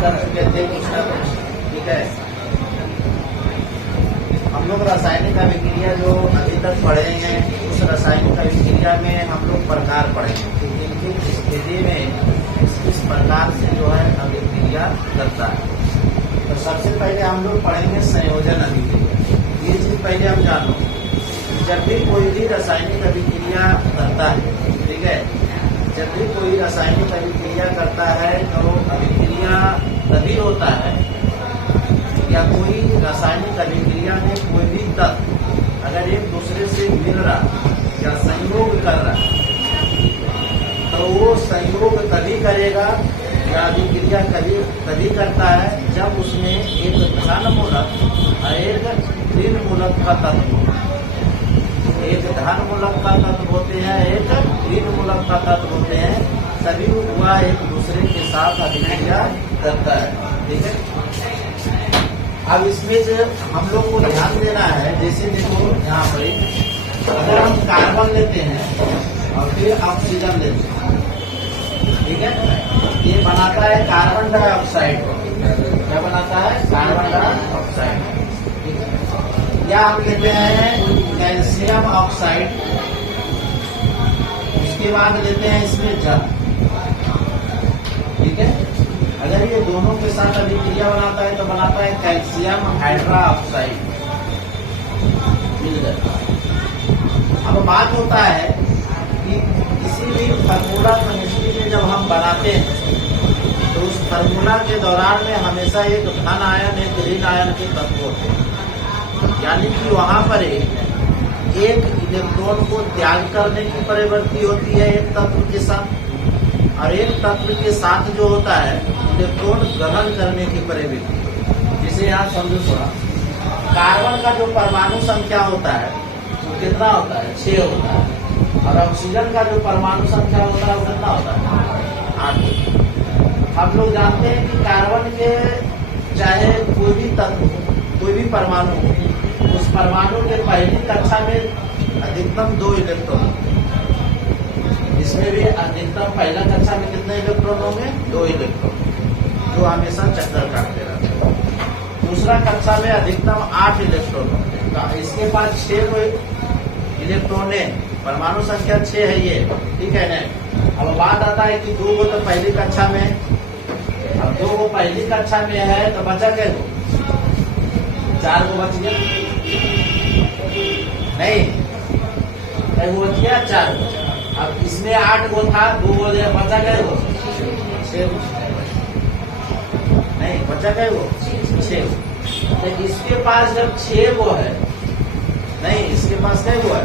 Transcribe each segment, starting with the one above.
कर चुके थे कुछ ना कुछ, ठीक है। हम लोग रासायनिक अभिक्रिया जो अभी तक पढ़े हैं, उस रासायनिक अभिक्रिया में हम लोग प्रकार पढ़ेंगे कि किन स्थिति में इस प्रकार से जो है अभिक्रिया करता है। तो सबसे पहले हम लोग पढ़ेंगे संयोजन अभिक्रिया। ये चीज पहले हम जानो, जब भी कोई भी रासायनिक अभिक्रिया करता है, ठीक है, जब भी कोई रासायनिक अभिक्रिया करता है तो अभिक्रिया तभी होता है, या कोई रासायनिक अभिक्रिया में कोई भी तत्व अगर एक दूसरे से मिल रहा या संयोग कर रहा तो वो संयोग तभी करेगा या अभिक्रिया तभी करता है जब उसमें एक धन मूलक और एक ऋण मूलक का तत्व हो। एक धन मूलक का तत्व होते हैं, एक ऋण मूलक का तत्व होते हैं, तभी वह एक दूसरे के साथ अभिक्रिया करता है, ठीक है। अब इसमें जो हम लोग को ध्यान देना है, जैसे देखो यहाँ पर अगर हम कार्बन लेते हैं और फिर ऑक्सीजन लेते हैं, ठीक है, ये बनाता है कार्बन डाइऑक्साइड। क्या बनाता है? Carbon dioxide. या हम लेते हैं कैल्शियम ऑक्साइड, उसके बाद लेते हैं इसमें जल, ठीक है। अगर ये दोनों के साथ अभिक्रिया बनाता है तो बनाता है कैल्शियम हाइड्रा ऑक्साइड, मिल जाता है। अब बात होता है कि किसी भी फार्मूला केमिस्ट्री में जब हम बनाते हैं तो उस फार्मूला के दौरान में हमेशा एक धन आयन एक ऋण आयन के तत्व होते हैं, यानी कि वहां पर एक इलेक्ट्रॉन को त्याग करने की प्रवृत्ति होती है एक तत्व के साथ, और एक तत्व के साथ जो होता है इलेक्ट्रॉन ग्रहण करने की प्रवृत्ति। जिसे यहाँ समझो थोड़ा, कार्बन का जो परमाणु संख्या होता है वो कितना होता है? 6 होता है, और ऑक्सीजन का जो परमाणु संख्या होता है वो कितना होता है? 8। हम लोग जानते हैं कि कार्बन के चाहे कोई भी तत्व, कोई भी परमाणु, उस परमाणु के पहली कक्षा में अधिकतम 2 इलेक्ट्रॉन, इसमें भी अधिकतम पहला कक्षा में कितने इलेक्ट्रॉन होंगे? 2 इलेक्ट्रॉन, जो हमेशा चक्कर काटते रहते हैं। दूसरा कक्षा में अधिकतम 8 इलेक्ट्रॉन होंगे, तो इसके पास 6 इलेक्ट्रॉन है, परमाणु संख्या 6 है ये, ठीक है ना। अब बात आता है कि 2 तो पहली कक्षा में, अब 2 पहली कक्षा में है तो बचा क्या? 4 बच गया, नहीं वो बच गया 4। अब इसमें 8 था, 2 बचा गए वो 6, नहीं बचा गए वो 6। तो इसके पास जब 6 है, नहीं इसके पास क्या वो है?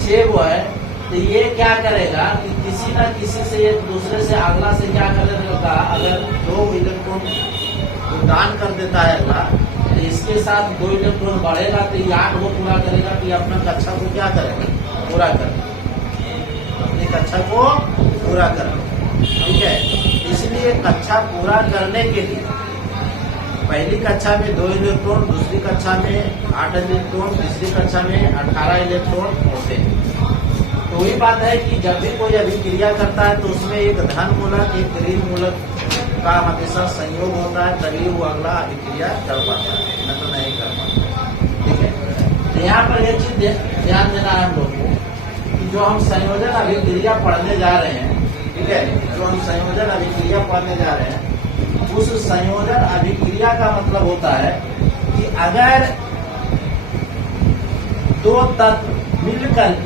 6 है, तो ये क्या करेगा कि किसी ना किसी से एक दूसरे से अगला से क्या करेगा, अगर 2 इलेक्ट्रॉन दान कर देता है अगला, तो इसके साथ 2 इलेक्ट्रॉन बढ़ेगा तो ये 8 को पूरा करेगा, तो ये अपना कक्षा को क्या करेगा? पूरा करेगा, अपनी कक्षा को पूरा करेगा, ठीक है। इसलिए कक्षा पूरा करने के लिए पहली कक्षा में 2 इलेक्ट्रॉन, दूसरी कक्षा में 8 इलेक्ट्रॉन, तीसरी कक्षा में 18 इलेक्ट्रॉन होते हैं। तो वही बात है कि जब भी कोई अभिक्रिया करता है तो उसमें एक धन मूलक एक ऋण मूलक का हमेशा संयोग होता है, तभी वो अगला अभिक्रिया कर पाता है, न तो नहीं कर पाता, ठीक है। तो यहाँ पर एक चीज ध्यान देना है हम लोग को कि जो हम संयोजन अभिक्रिया पढ़ने जा रहे हैं, ठीक है, जो हम संयोजन अभिक्रिया पढ़ने जा रहे हैं, उस संयोजन अभिक्रिया का मतलब होता है कि अगर 2 तत्व मिलकर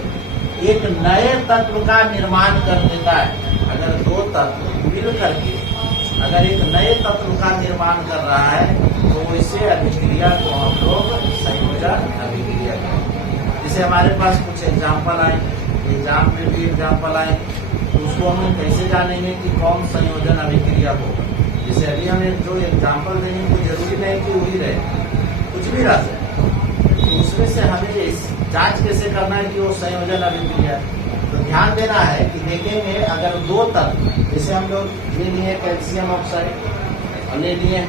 एक नए तत्व का निर्माण कर देता है, अगर 2 तत्व मिलकर के अगर एक नए तत्व का निर्माण कर रहा है तो इसे अभिक्रिया को हम लोग संयोजन अभिक्रिया करें। जैसे हमारे पास कुछ एग्जाम्पल आए, एग्जाम में भी एग्जाम्पल आए, तो उसको हम कैसे जानेंगे कि कौन संयोजन अभिक्रिया होगा। जैसे अभी हमें जो एग्जाम्पल देंगे वो जरूरी नहीं कि वही रहे, कुछ भी रह जाए, तो उसमें से हमें जांच कैसे करना है कि वो संयोजन अभिक्रिया है। तो ध्यान देना है कि देखेंगे अगर 2 तत्व, जैसे हम लोग ले लिए कैल्शियम ऑक्साइड और ले लिए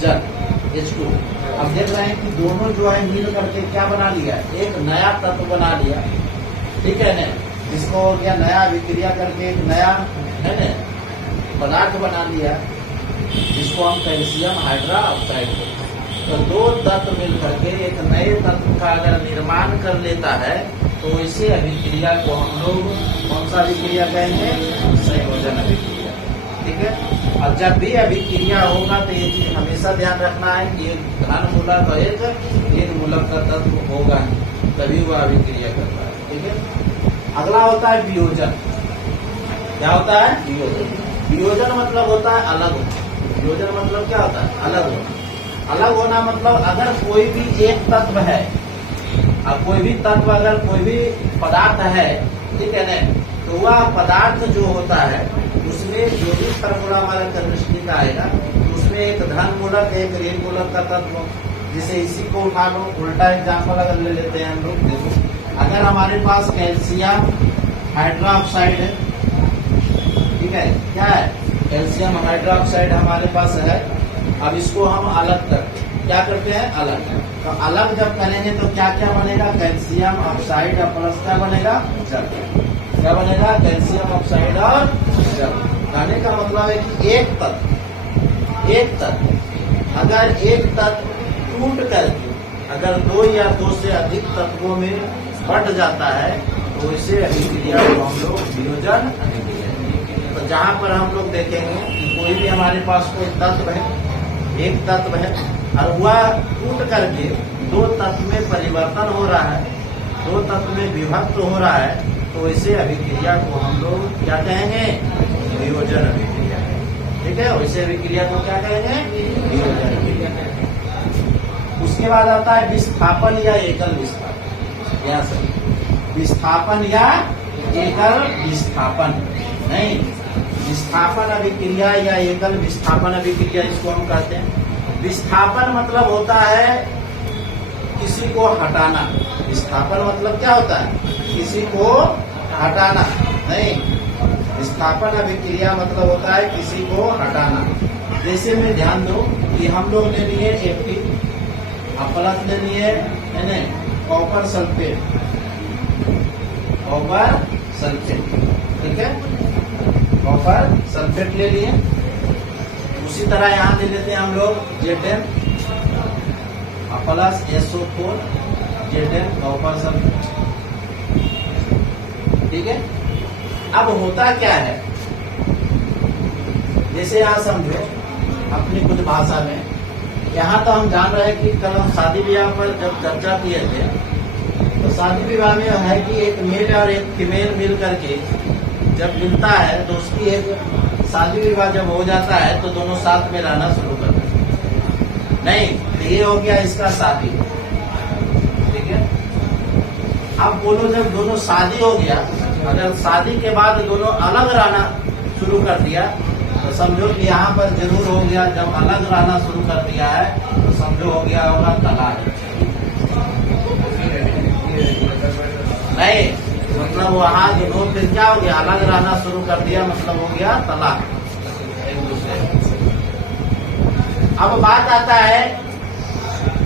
जल H2, अब देख रहे हैं कि दोनों जो है मिल करके क्या बना लिया? एक नया तत्व बना लिया, ठीक है ना। इसको क्या नया अभिक्रिया करके एक नया है ना पदार्थ बना लिया, जिसको हम कैल्शियम हाइड्रा ऑक्साइड बोलते हैं। तो दो तत्व मिल करके एक नए तत्व का अगर निर्माण कर लेता है तो इसे अभिक्रिया को हम लोग कौन सा अभिक्रिया कहेंगे? संयोजन अभिक्रिया। ठीक है। और जब भी अभिक्रिया होगा तो ये चीज हमेशा ध्यान रखना है कि एक धन मूलक और एक मूलक का तत्व होगा तभी वह अभिक्रिया करता है। ठीक है। अगला होता है वियोजन। क्या होता है? वियोजन। वियोजन मतलब होता है अलग होना। वियोजन मतलब क्या होता है? अलग होना। अलग होना मतलब अगर कोई भी एक तत्व है, अब कोई भी तत्व अगर कोई भी पदार्थ है, ठीक है ना, तो वह पदार्थ जो होता है उसमें जो भी फॉर्मूला हमारा कैरेक्टरिस्टिक आएगा उसमें एक धन मूलक एक ऋण मूलक का तत्व। जैसे इसी को उठा लो, उल्टा एग्जाम्पल अगर ले लेते हैं हम लोग। देखो अगर हमारे पास कैल्शियम हाइड्रोक्साइड है, ठीक है, क्या है? कैल्शियम हाइड्रोक्साइड हमारे पास है। अब इसको हम अलग करते हैं। क्या करते हैं? अलग। तो अलग जब करेंगे तो क्या क्या बनेगा? कैल्शियम ऑक्साइड और प्लस क्या बनेगा? जल। क्या बनेगा? कैल्शियम ऑक्साइड और जल। कहने का मतलब है कि एक तत्व अगर एक तत्व टूट करके अगर दो या दो से अधिक तत्वों में बट जाता है तो इसे अभिक्रिया को हम लोग वियोजन अभिक्रिया। तो जहाँ पर हम लोग देखेंगे कि कोई भी हमारे पास कोई तत्व है, एक तत्व है और वह टूट करके दो तत्व में परिवर्तन हो रहा है, दो तत्व में विभक्त हो रहा है, तो इसे अभिक्रिया को हम लोग क्या कहेंगे? वियोजन अभिक्रिया। ठीक है। वैसे अभिक्रिया को क्या कहेंगे? वियोजन अभिक्रिया। उसके बाद आता है विस्थापन या एकल विस्थापन। या सही विस्थापन या एकल विस्थापन नहीं, विस्थापन अभिक्रिया या एकल विस्थापन अभिक्रिया इसको हम कहते हैं। विस्थापन मतलब होता है किसी को हटाना। विस्थापन मतलब क्या होता है? किसी को हटाना। नहीं, विस्थापन अभिक्रिया मतलब होता है किसी को हटाना। जैसे में ध्यान दो कि हम लोग ले लिए Fe और प्लस ले लिए कॉपर सल्फेट। कॉपर सल्फेट, ठीक है, कॉपर सल्फेट ले लिए। उसी तरह यहाँ ले लेते हैं हम लोग Zn और plus SO4 Zn copper sulphate. ठीक है। अब होता क्या है, जैसे यहाँ समझो अपनी कुछ भाषा में, यहाँ तो हम जान रहे हैं कि कल हम शादी विवाह पर जब चर्चा किए थे तो शादी विवाह में है कि एक मेल और एक फीमेल मिल करके जब मिलता है तो उसकी एक शादी विवाह जब हो जाता है तो दोनों साथ में रहना शुरू करते हैं। नहीं तो ये हो गया इसका शादी। ठीक है। अब बोलो जब दोनों शादी हो गया, अगर शादी के बाद दोनों अलग रहना शुरू कर दिया तो समझो कि यहाँ पर जरूर हो गया, जब अलग रहना शुरू कर दिया है तो समझो हो गया होगा तलाक। नहीं मतलब वहाँ जो फिर क्या हो गया, अलग रहना शुरू कर दिया, मतलब हो गया तलाक एक दूसरे। अब बात आता है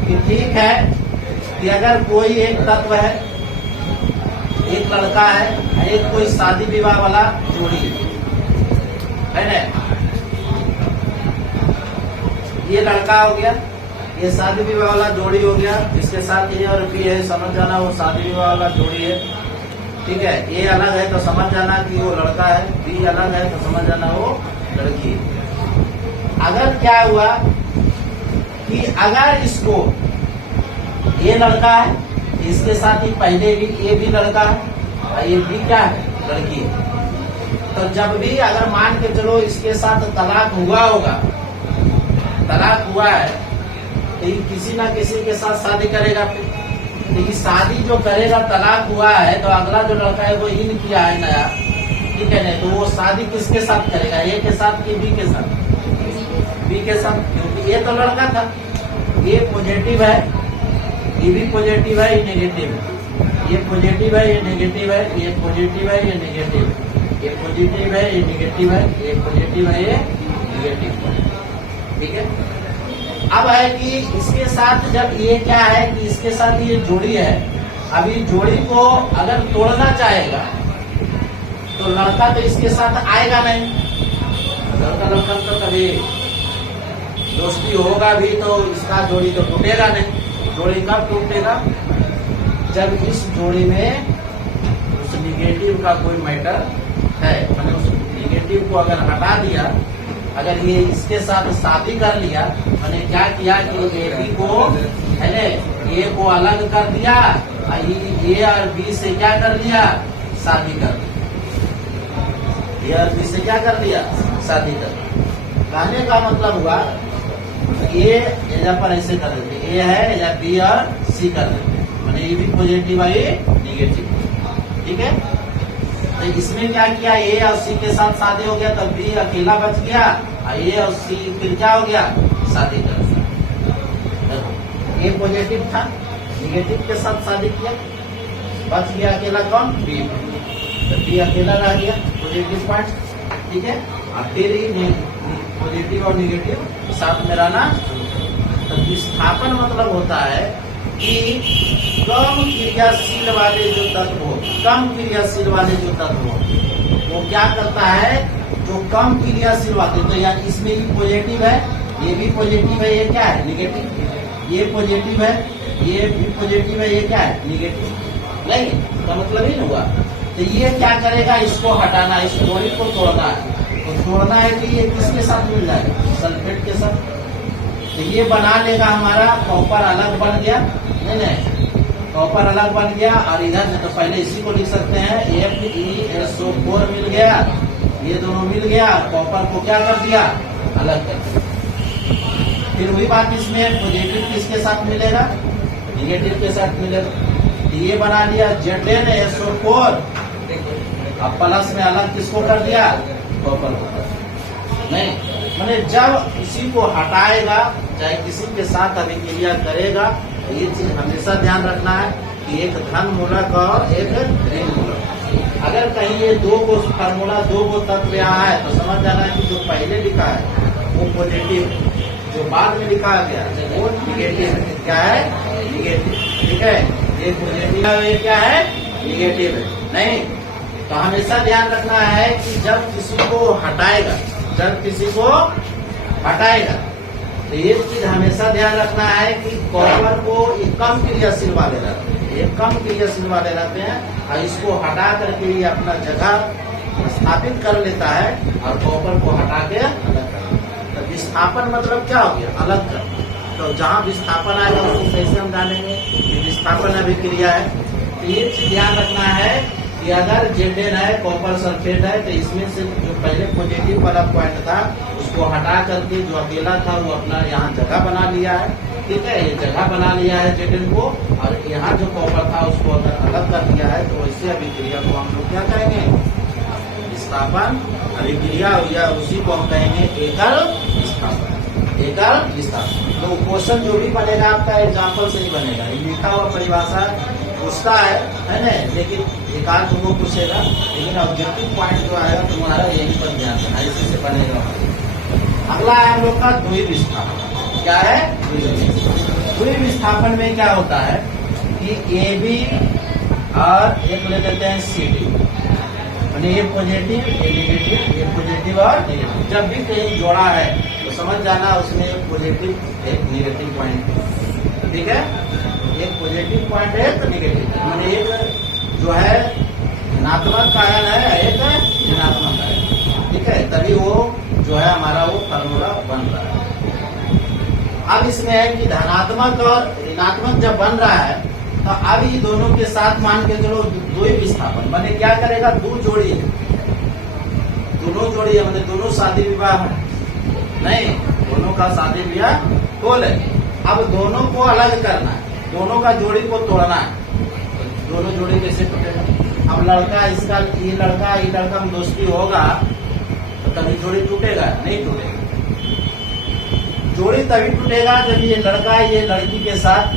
कि ठीक है कि अगर कोई एक तत्व है, एक लड़का है, एक कोई शादी विवाह वाला जोड़ी है ना, ये लड़का हो गया, ये शादी विवाह वाला जोड़ी हो गया, इसके साथ ये और भी है, समझ जाना वो शादी विवाह वाला जोड़ी है। ठीक है। ए अलग है तो समझ जाना कि वो लड़का है, बी अलग है तो समझ जाना वो लड़की है। अगर क्या हुआ कि अगर इसको ये लड़का है, इसके साथ ही पहले भी ये भी लड़का है और ये भी क्या है, लड़की है, तो जब भी अगर मान के चलो इसके साथ तलाक हुआ होगा, तलाक हुआ है तो ये किसी ना किसी के साथ शादी करेगा। लेकिन शादी जो करेगा, तलाक हुआ है तो अगला जो लड़का है वो इन किया है नया, ठीक है ना, तो वो शादी किसके साथ करेगा, ए के साथ कि बी के साथ? बी के साथ, क्योंकि ये तो लड़का था, ये पॉजिटिव है, ये भी पॉजिटिव है, ये नेगेटिव है, ये पॉजिटिव है, ये नेगेटिव है, ये पॉजिटिव है, ये नेगेटिव है, ये पॉजिटिव है, ये नेगेटिव है, ये पॉजिटिव है, ये नेगेटिव है। ठीक है। अब है कि इसके साथ जब ये क्या है कि इसके साथ ये जोड़ी है, अभी जोड़ी को अगर तोड़ना चाहेगा तो लड़का तो इसके साथ आएगा नहीं, लड़का तो कभी दोस्ती होगा भी तो इसका जोड़ी तो टूटेगा नहीं। जोड़ी कब टूटेगा? जब इस जोड़ी में उस निगेटिव का कोई मैटर है, मैंने उस निगेटिव को अगर हटा दिया, अगर ये इसके साथ शादी कर लिया, मैंने क्या किया कि ए बी को है ए को अलग कर दिया, ए और बी से क्या कर लिया? शादी कर दी। ए और बी से क्या कर दिया? शादी कर दी। कहने का मतलब हुआ ए यहाँ पर ऐसे कर देते, ए है या बी और सी कर देते, मैंने ये भी पॉजिटिव है ये निगेटिव, ठीक है। तो इसमें क्या किया? ए और सी के साथ शादी हो गया, तब बी अकेला बच गया, ए और सी फिर क्या हो गया? शादी कर दिया। ए पॉजिटिव था, निगेटिव के साथ शादी किया, बच गया अकेला कौन? बी। तो बी अकेला रह गया, पॉजिटिव पॉइंट, ठीक है। अब फिर ही पॉजिटिव और निगेटिव साथ में रहना। तो विस्थापन मतलब होता है कि कम क्रियाशील वाले जो तत्व हो, कम क्रियाशील वाले जो तत्व हो, वो क्या करता है? जो कम क्रियाशील वाले, तो यानी इसमें भी पॉजिटिव है, ये भी पॉजिटिव है, ये क्या है? निगेटिव। ये पॉजिटिव है, ये भी पॉजिटिव है, ये क्या है? निगेटिव। नहीं का मतलब ही नहीं हुआ। तो ये क्या करेगा? इसको हटाना, इस जोड़ी को तोड़ना है। तो तोड़ना है कि ये किसके साथ मिल जाएगा? सल्फेट के साथ। तो ये बना लेगा हमारा, कॉपर अलग बन गया, नहीं कॉपर अलग बन गया, और इधर तो पहले इसी को लिख सकते हैं, FeSO4 मिल गया, ये दोनों मिल गया, कॉपर को क्या कर दिया? अलग कर दिया। फिर वही बात, इसमें पॉजिटिव किसके साथ मिलेगा? निगेटिव के साथ मिलेगा। ये बना लिया ZnSO4, अब प्लस में अलग किसको कर दिया? कॉपर को। नहीं, मैंने जब किसी को हटाएगा, चाहे किसी के साथ अभिक्रिया करेगा, तो ये चीज हमेशा ध्यान रखना है कि एक धन मूलक और एक ऋण मूलक। अगर कहीं ये दो को फार्मूला, दो को तत्व यहाँ है, तो समझ जाना कि जो पहले लिखा है वो पॉजिटिव, जो बाद में लिखा गया वो निगेटिव है। क्या है? निगेटिव, ठीक है। ये पॉजिटिव है, ये क्या है? निगेटिव है। नहीं, तो हमेशा ध्यान रखना है कि जब किसी को हटाएगा, जब किसी को हटाएगा, तो ये चीज हमेशा ध्यान रखना है कि कॉपर को ये कम क्रियाशील वाले रहते हैं, ये कम क्रियाशील वाले रहते हैं, और इसको हटा करके ये अपना जगह स्थापित कर लेता है, और कॉपर को हटा के अलग कर देता है। तो विस्थापन मतलब क्या हो गया? अलग कर। तो जहाँ विस्थापन आएगा उसको कैसे हम जानेंगे कि विस्थापन अभिक्रिया है? तो ये चीज ध्यान रखना है कि अगर Zn है, कॉपर सल्फेट है, तो इसमें से जो पहले पॉजिटिव वाला पॉइंट था उसको हटा करके जो अकेला था वो अपना यहाँ जगह बना लिया है, ठीक है। ये जगह बना लिया है Zn को, और यहाँ जो कॉपर था उसको अगर अलग कर दिया है, तो वैसे अभिक्रिया को हम लोग क्या कहेंगे? विस्थापन अभिक्रिया, या उसी को हम कहेंगे एकल विस्थापन। एकल विस्थापन। तो क्वेश्चन जो भी बनेगा आपका एग्जाम्पल से ही बनेगा, लिखा हुआ परिभाषा पूछता है ना, लेकिन एकांत को पूछेगा, लेकिन ऑब्जेक्टिव पॉइंट जो आएगा तुम्हारा यही पर ध्यान देना, इसी से बनेगा। अगला है हम लोग का द्वि विस्थापन। क्या है? द्वि विस्थापन में क्या होता है कि AB और एक ले लेते हैं CD, यानी ये पॉजिटिव, ये निगेटिव, ये पॉजिटिव और निगेटिव। जब भी कहीं जोड़ा है तो समझ जाना उसमें पॉजिटिव एक निगेटिव पॉइंट, ठीक है। एक पॉजिटिव पॉइंट है, एक निगेटिव, मैंने एक जो है धनात्मक आयन है, एक ऋणात्मक आयन, ठीक है। तभी वो जो है हमारा वो फार्मूला बन रहा है। अब इसमें है कि धनात्मक और ऋणात्मक जब बन रहा है, तो अब ये दोनों के साथ मान के चलो द्वि विस्थापन मैंने क्या करेगा? दो जोड़ी है, दोनों जोड़ी है, मतलब दोनों शादी विवाह है, नहीं दोनों का शादी विवाह खोल है। अब दोनों को अलग करना है, दोनों का जोड़ी को तोड़ना है। दोनों जोड़ी कैसे टूटेगा? अब लड़का इसका, ये लड़का में दोस्ती होगा तो तभी जोड़ी टूटेगा? नहीं टूटेगा। जोड़ी तभी टूटेगा जब ये लड़का ये लड़की के साथ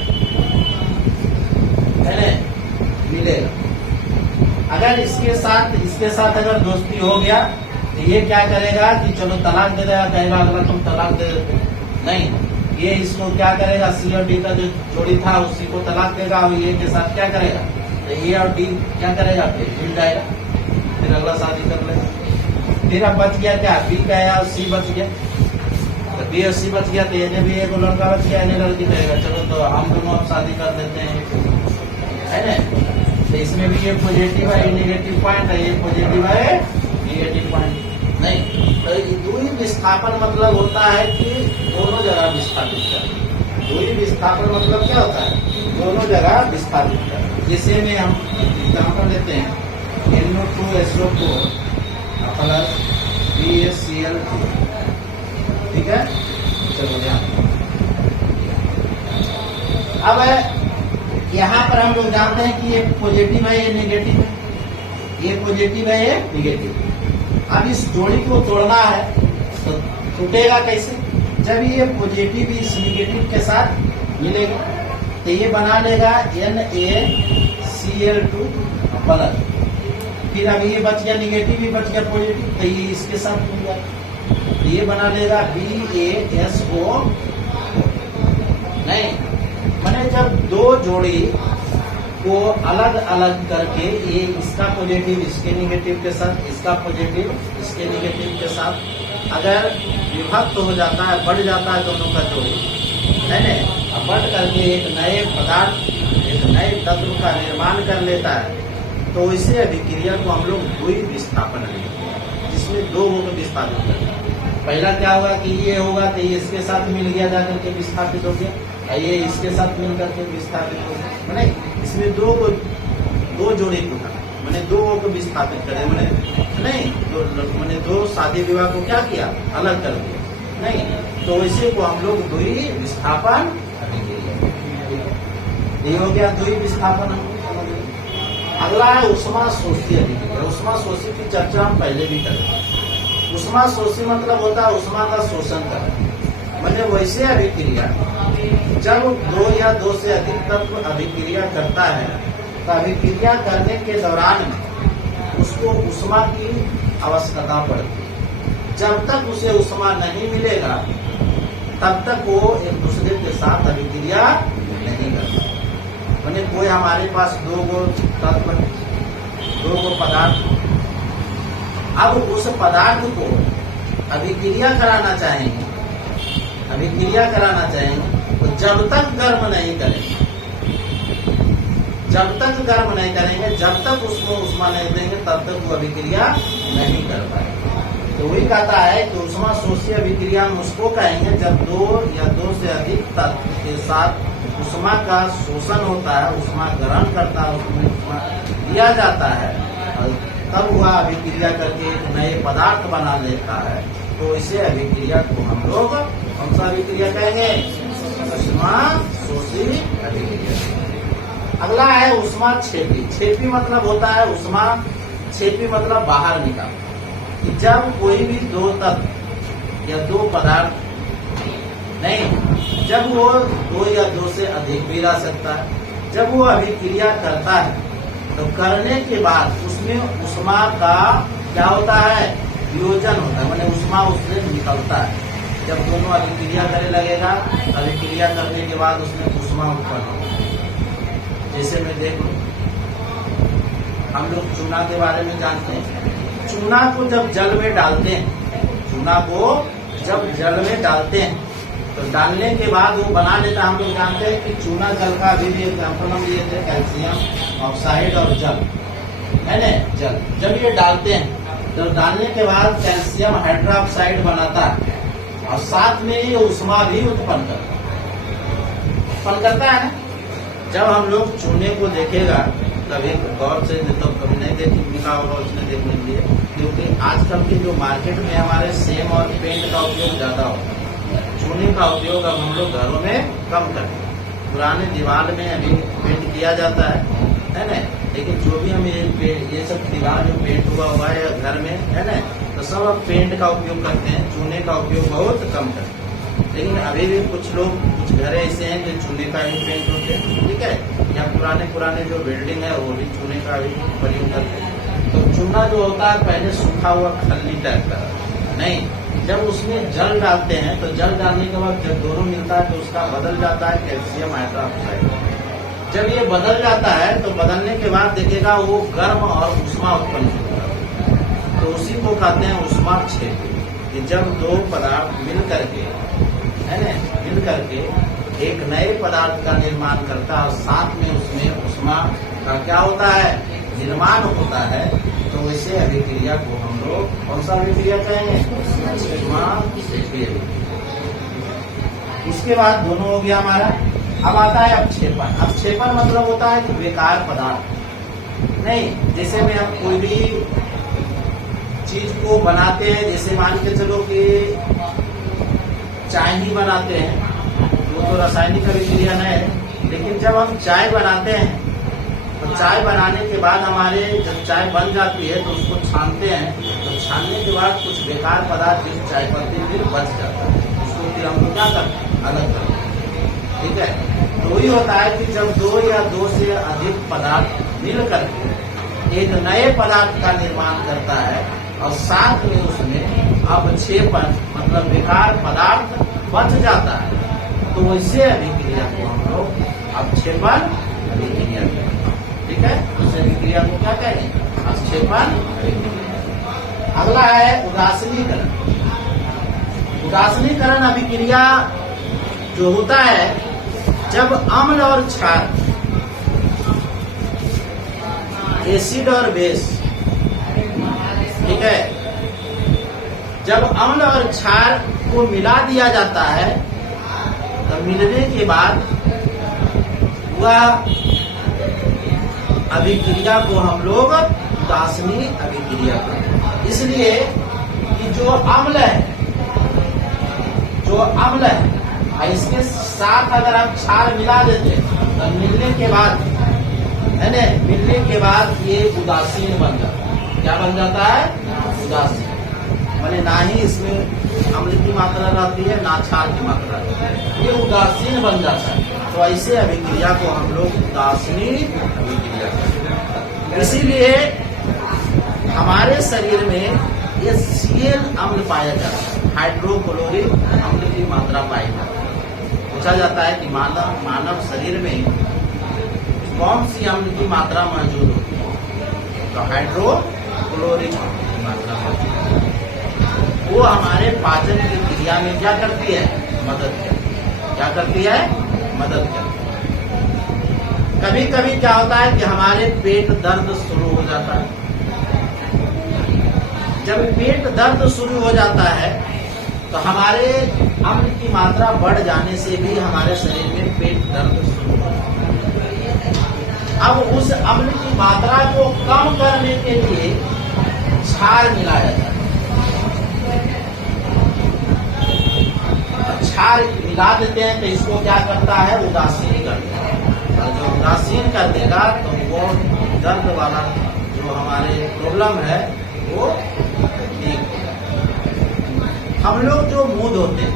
है ना मिलेगा। अगर इसके साथ अगर दोस्ती हो गया तो ये क्या करेगा कि चलो तलाक दे देगा, कहेगा अगला तुम तलाक दे देते, नहीं ये इसको क्या करेगा? C और D का जो जोड़ी था उसी को तलाक देगा, और ये के साथ क्या करेगा? तो A और D क्या करेगा? फिर मिल जाएगा, फिर अगला शादी कर लेगा। फिर अब बच गया क्या? B का और C बच गया। तो BSc बच गया तो इन्हें भी एक लड़का बच गया, इन्हें लड़की रहेगा, चलो तो हम दोनों अब शादी कर देते हैं, है ना। तो इसमें भी ये पॉजिटिव है, नेगेटिव पॉइंट है, ये पॉजिटिव है, नेगेटिव पॉइंट नहीं। तो द्वि विस्थापन मतलब होता है कि दोनों जगह विस्थापित कर। द्वि विस्थापन मतलब क्या होता है? दोनों जगह विस्थापित कर। जिसे में हम एग्जाम्पल लेते हैं NO2SO4 प्लस BaCl2, ठीक है। चलो ध्यान, अब यहाँ पर हम लोग जानते हैं कि ये पॉजिटिव है, ये नेगेटिव है, ये पॉजिटिव है, ये नेगेटिव। अब इस जोड़ी को तोड़ना है तो टूटेगा कैसे? जब ये पॉजिटिव इस नेगेटिव के साथ मिलेगा तो ये बना लेगा NaCl2 प्लस, फिर अब ये बच गया नेगेटिव, ही बच गया पॉजिटिव, तो ये इसके साथ मिल जाएगा, तो ये बना लेगा BaSO। नहीं, मैंने जब दो जोड़ी को अलग अलग करके, ये इसका पॉजिटिव इसके नेगेटिव के साथ, इसका पॉजिटिव इसके नेगेटिव के साथ अगर विभक्त हो जाता है, बढ़ जाता है दोनों का जोड़ी, है ना, बढ़ करके एक नए पदार्थ, एक नए तत्व का निर्माण कर लेता है, तो इसे अभिक्रिया को हम लोग द्वि विस्थापन कहते हैं, जिसमें दो होकर विस्थापित करते हैं। पहला क्या होगा कि ये होगा तो ये इसके साथ मिल गया, जाकर के विस्थापित हो गया, ये इसके साथ मिल करके विस्थापित हो गया, मैंने इसमें दो जोड़ी को मैंने दो को विस्थापित करे, मैंने नहीं मैंने दो शादी विवाह को क्या किया, अलग कर दिया, नहीं, तो इसी को हम लोग द्वि विस्थापन ये हो गया, द्वि विस्थापन। अगला है उष्मा शोषी अभिक्रिया। उष्मा शोषी की चर्चा हम पहले भी करें। उष्मा शोषी मतलब होता है उष्मा का शोषण करना, मतलब वैसे अभिक्रिया जब दो या दो से अधिक तत्व अभिक्रिया करता है तो अभिक्रिया करने के दौरान में उसको उष्मा की आवश्यकता पड़ती है। जब तक उसे उष्मा नहीं मिलेगा तब तक वो एक दूसरे के साथ अभिक्रिया नहीं करता। मैंने कोई हमारे पास दो गो तत्व, दो गो पदार्थ, अब उस पदार्थ को अभिक्रिया कराना चाहेंगे, अभिक्रिया कराना चाहेंगे तो जब तक गर्म नहीं करेंगे, जब तक गर्म नहीं करेंगे, जब तक उसको उष्मा नहीं देंगे तब तक वो अभिक्रिया नहीं कर पाएंगे। तो वही कहता है कि उष्मा शोषी अभिक्रिया हम उसको कहेंगे जब दो या दो से अधिक तत्व के साथ उष्मा का शोषण होता है, उष्मा ग्रहण करता है, उसमें उष्मा दिया जाता है, तब वह अभिक्रिया करके एक नए पदार्थ बना लेता है, तो इसे अभिक्रिया को हम लोग कौन सा अभिक्रिया कहेंगे? उष्मा शोषी अभिक्रिया। अगला है उष्मा क्षेपी। क्षेपी मतलब होता है उष्मा, क्षेपी मतलब बाहर निकाल, कि जब कोई भी दो तत्व या दो पदार्थ नहीं, जब वो दो या दो से अधिक भी रह सकता है, जब वो अभिक्रिया करता है तो करने के बाद उसमें उष्मा का क्या होता है? वियोजन होता है, मैंने उष्मा उससे निकलता है। जब दोनों अभिक्रिया करने लगेगा, अभिक्रिया करने के बाद उसमें उष्मा उत्पन्न होगा। जैसे मैं देख लूं, हम लोग चूना के बारे में जानते हैं। चूना को जब जल में डालते हैं, चूना को जब जल में डालते हैं तो डालने के बाद वो बना लेता है। हम लोग जानते हैं कि चूना जल का अभी भी एग्जाम्पल हम लिए थे, कैल्शियम ऑक्साइड और जल, है ना, जल जब ये डालते हैं तो डालने के बाद कैल्शियम हाइड्रोक्साइड बनाता है और साथ में ये उष्मा भी उत्पन्न करता है ना। जब हम लोग चूने को देखेगा कभी गौर से, तो कभी नहीं देख मिला होगा उसने देखने के लिए, क्योंकि आजकल की जो मार्केट में हमारे सेम और पेंट का उपयोग ज्यादा होता है। चूने का उपयोग अब हम लोग घरों में कम करते हैं। पुराने दीवार में अभी पेंट किया जाता है ना, लेकिन जो भी हम ये सब दीवार जो पेंट हुआ है घर में, है ना, तो सब अब पेंट का उपयोग करते हैं, चूने का उपयोग बहुत कम करते हैं। लेकिन अभी भी कुछ लोग, कुछ घर ऐसे हैं जो चूने का ही पेंट होते हैं, ठीक है, या पुराने जो बिल्डिंग है वो भी चूने का भी प्रयोग करते हैं। तो चूना जो होता है पहले सूखा हुआ खल्ली टाइप का, नहीं, जब उसमें जल डालते हैं तो जल डालने के बाद जब दोनों मिलता है तो उसका बदल जाता है कैल्शियम हाइड्रोक्साइड। जब ये बदल जाता है तो बदलने के बाद देखेगा वो गर्म और उष्मा उत्पन्न होता है, तो उसी को कहते हैं उष्मा क्षेपी। कि जब दो पदार्थ मिल करके, है ना, मिल करके एक नए पदार्थ का निर्माण करता है और साथ में उसमें ऊष्मा का क्या होता है, निर्माण होता है, तो वैसे अभिक्रिया को हम लोग कौन सा अभिक्रिया कहेंगे, ऊष्मा क्षेपी अभिक्रिया। इसके बाद दोनों हो गया हमारा। अब आता है अपक्षेपण। अपक्षेपण मतलब होता है कि बेकार पदार्थ नहीं, जैसे में हम कोई भी चीज को बनाते हैं, जैसे मान के चलो कि चाय ही बनाते हैं, वो तो रासायनिक अभिक्रिया नहीं है, लेकिन जब हम चाय बनाते हैं तो चाय बनाने के बाद हमारे जब चाय बन जाती है तो उसको छानते हैं, तो छानने के बाद कुछ बेकार पदार्थ जिस चाय पत्ती फिर बच जाता है, उसको फिर हम लोग क्या करते हैं, अलग करते हैं। ठीक है, तो वही होता है कि जब दो या दो से अधिक पदार्थ मिल करके एक नए पदार्थ का निर्माण करता है और साथ में उसमें अपक्षेपण मतलब बेकार पदार्थ बच जाता है, तो वैसे अभिक्रिया को हम लोग अपक्षेपण अभिक्रिया कहते हैं। ठीक है, उस अभिक्रिया को क्या कहेंगे, अपक्षेपण अभिक्रिया। अगला है उदासीनीकरण। उदासीनीकरण अभिक्रिया जो होता है जब अम्ल और क्षार, एसिड और बेस, ठीक है, जब अम्ल और क्षार को मिला दिया जाता है तो मिलने के बाद वह अभिक्रिया को हम लोग उदासीनी अभिक्रिया करते हैं। इसलिए कि जो अम्ल है, इसके साथ अगर आप क्षार मिला देते तो मिलने के बाद, है ना, मिलने के बाद ये उदासीन बन जाता है। क्या बन जाता है, उदासीन। माने ना ही इसमें अम्ल की मात्रा रहती है ना क्षार की मात्रा रहती है, ये उदासीन बन जाता है। तो ऐसे अभिक्रिया को हम लोग उदासीनी अभिक्रिया कहते हैं। इसीलिए हमारे शरीर में ये Cl अम्ल पाया जाता है, हाइड्रोक्लोरिक अम्ल की मात्रा पाई जाती है। पूछा जाता है कि मानव शरीर में कौन सी अम्ल की मात्रा मौजूद होती है, तो हाइड्रोक्लोरिक अम्ल की मात्रा मौजूद है। वो हमारे पाचन की क्रिया में क्या करती है, मदद करती है। क्या करती है, मदद करती है। कभी कभी क्या होता है कि हमारे पेट दर्द शुरू हो जाता है। जब पेट दर्द शुरू हो जाता है तो हमारे अम्ल की मात्रा बढ़ जाने से भी हमारे शरीर में पेट दर्द शुरू हो जाता है। अब उस अम्ल की मात्रा को कम करने के लिए क्षार मिलाया जाता है। क्षार मिला देते हैं तो इसको क्या करता है, उदासीन कर देता है। और जो उदासीन कर देगा तो वो दर्द वाला जो हमारे प्रॉब्लम है वो ठीक हो जाएगा। हम लोग जो मुंह धोते हैं,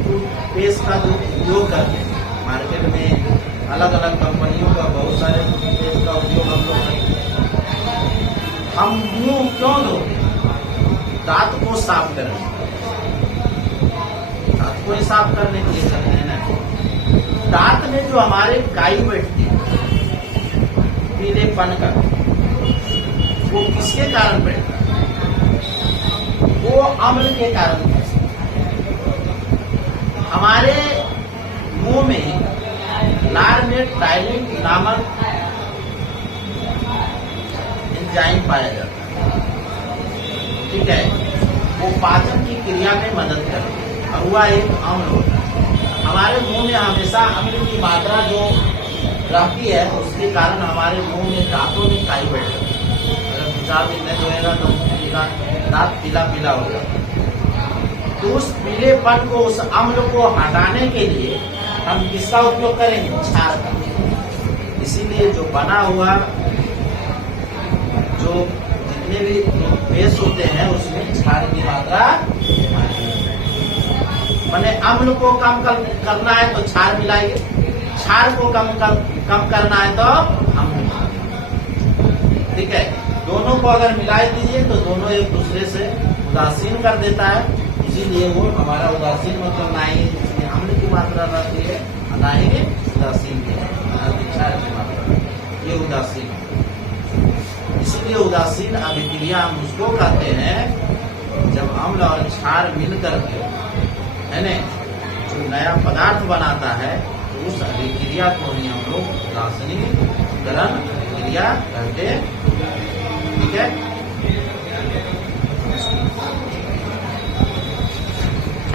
टूथपेस्ट का जो उपयोग करते हैं, मार्केट में अलग अलग कंपनियों का बहुत सारे टूथपेस्ट का उपयोग हम लोग करते हैं। हम मुंह क्यों धोते हैं, दांत को साफ करने, दांत को ही साफ करने के लिए करते हैं ना। दांत में जो हमारे काई बैठती है पीलेपन का, वो किसके कारण बैठता है, वो अम्ल के कारण। हमारे मुंह में लार में टाइलिन नामक एंजाइम पाया जाता है। ठीक है, वो पाचन की क्रिया में मदद करता है और वह एक अम्ल होता है। हमारे मुंह में हमेशा अम्ल की मात्रा जो रहती है उसके कारण हमारे मुंह में दांतों में काई बैठ जाती है। अगर 2-4 दिन नहीं धोएगा तो दांत पीला पीला हो जाता है। तो उस पीलेपन को, उस अम्ल को हटाने के लिए हम किसका उपयोग करेंगे, क्षार का। इसीलिए जो बना हुआ जो जितने भी पेस्ट होते हैं उसमें क्षार की मात्रा, मैंने अम्ल को कम करना है तो क्षार मिलाइए, क्षार को कम करना है तो अम्ल। ठीक है, दोनों को अगर मिला दीजिए तो दोनों एक दूसरे से उदासीन कर देता है। इसीलिए वो हमारा उदासीन मतलब ना ही इसमें अम्ल की मात्रा रहती है ना ही उदासीन की क्षार की मात्रा, ये उदासीन। इसीलिए उदासीन अभिक्रिया हम उसको कहते हैं जब अम्ल और क्षार मिल करके है न जो नया पदार्थ बनाता है तो उस अभिक्रिया को ही हम लोग रासायनिक ग्रहण क्रिया कहते हैं। ठीक है।